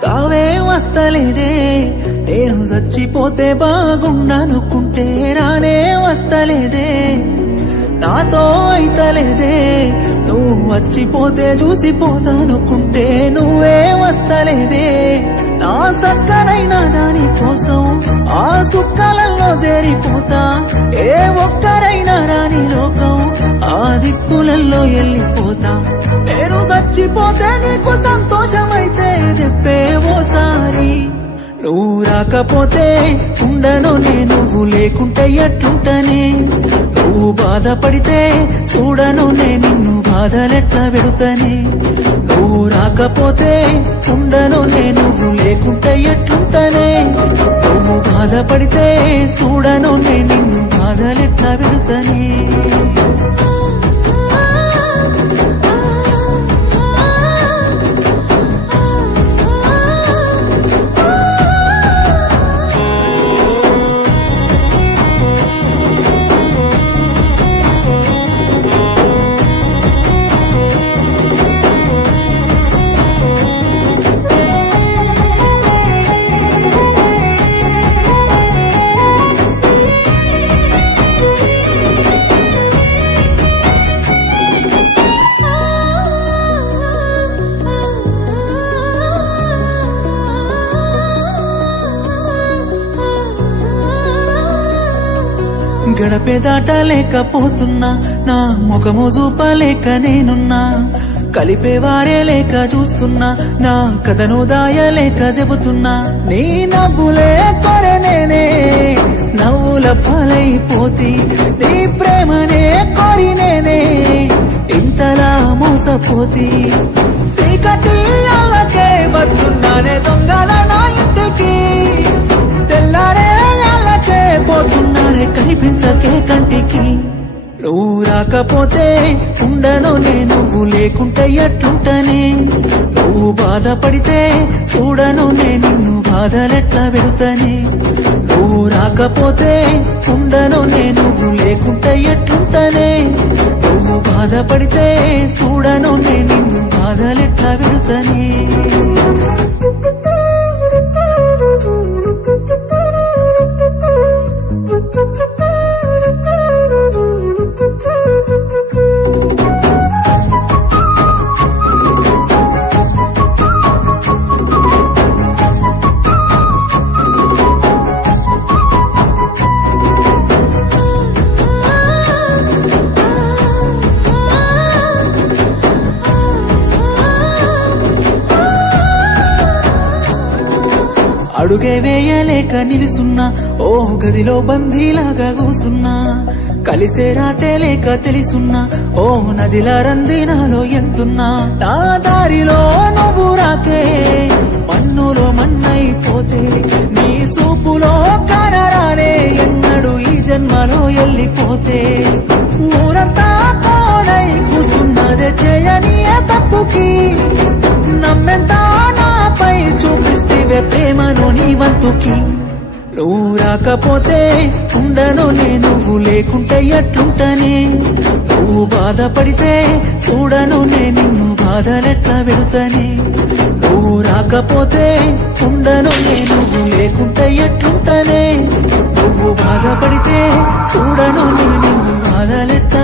సావే వస్తలేదే నేను చచ్చిపోతే బాగుండనుకుంటే రానే వస్తలేదే నాతో అయితలేదే నువ్వు వచ్చిపోతే చూసిపోతానుకుంటే నువ్వే వస్తలేవే నా సక్కనైనా దాని కోసం ఆ సుక్కలలో చేరిపోతా ఏ ఒక్కరైనా రాని లోకం ఆ దిక్కులలో వెళ్ళిపోతా నేను చచ్చిపోతే నీకు సంతోషమైతే చెప్పే ఓసారి నువ్వు రాకపోతే ఉండను నేను నువ్వు లేకుంటే ఎట్లుంటనే నువ్వు బాధపడితే చూడను నేను నిన్ను బాధలెట్లా పెడుతనే నువ్వు రాకపోతే ఉండను నేను నువ్వు లేకుంటే ఎట్లుంటనే నువ్వు బాధపడితే చూడను నేను నిన్ను బాధలెట్లా పెడుతనే గడపే దాటలేకపోతున్నా నా ముఖము చూపలేక నేనున్నా కలిపేవారే లేక చూస్తున్నా నా కథను దాయలేక చెబుతున్నా నీ నవ్వులే కొరే నేనే నవ్వుల పాలైపోతి నీ ప్రేమనే కోరి నేనే ఇంతలా మోసపోతి చీకటి అల్లకే వస్తున్నానే దొంగల నా ఇంటికి తెల్లారే అల్లకే పోతున్నానే కనిపించకే కంటికి నువ్వు రాకపోతే ఉండను నేను నువ్వు లేకుంటే ఎట్లుంటనే నువ్వు బాధపడితే చూడను నేను నిన్ను బాధలెట్లా పెడుతనే నువ్వు రాకపోతే ఉండను నేను నువ్వు లేకుంటే ఎట్లుంటనే నువ్వు బాధపడితే చూడను నేను నిన్ను బాధలెట్లా పెడుతనే అడుగే వేయలేక నిలుసున్నా ఓ గదిలో బందీలాగా కూసున్నా కలిసే రాతే లేక తెలుసున్నా ఓ నదిలా రందినాలో ఎంతున్నా నా దారిలో నువ్వు రాకే మన్నులో మన్నైపోతే నీ సూపులో కనరానే ఎన్నడు ఈ జన్మలో వెళ్ళిపోతే ఊరంతా కోడై కూస్తున్నదే చేయని తప్పుకి నమ్మెంత నాపై చూపిస్తేవే ప్రేమను నీ వంతుకి నువ్వు రాకపోతే ఉండను నేను నువ్వు లేకుంటే ఎట్లుంటనే నువ్వు బాధపడితే చూడను నేను నిన్ను బాధలెట్లా పెడుతనే నువ్వు రాకపోతే ఉండను నేను నువ్వు లేకుంటే ఎట్లుంటనే నువ్వు బాధపడితే చూడను నేను నిన్ను బాధలెట్లా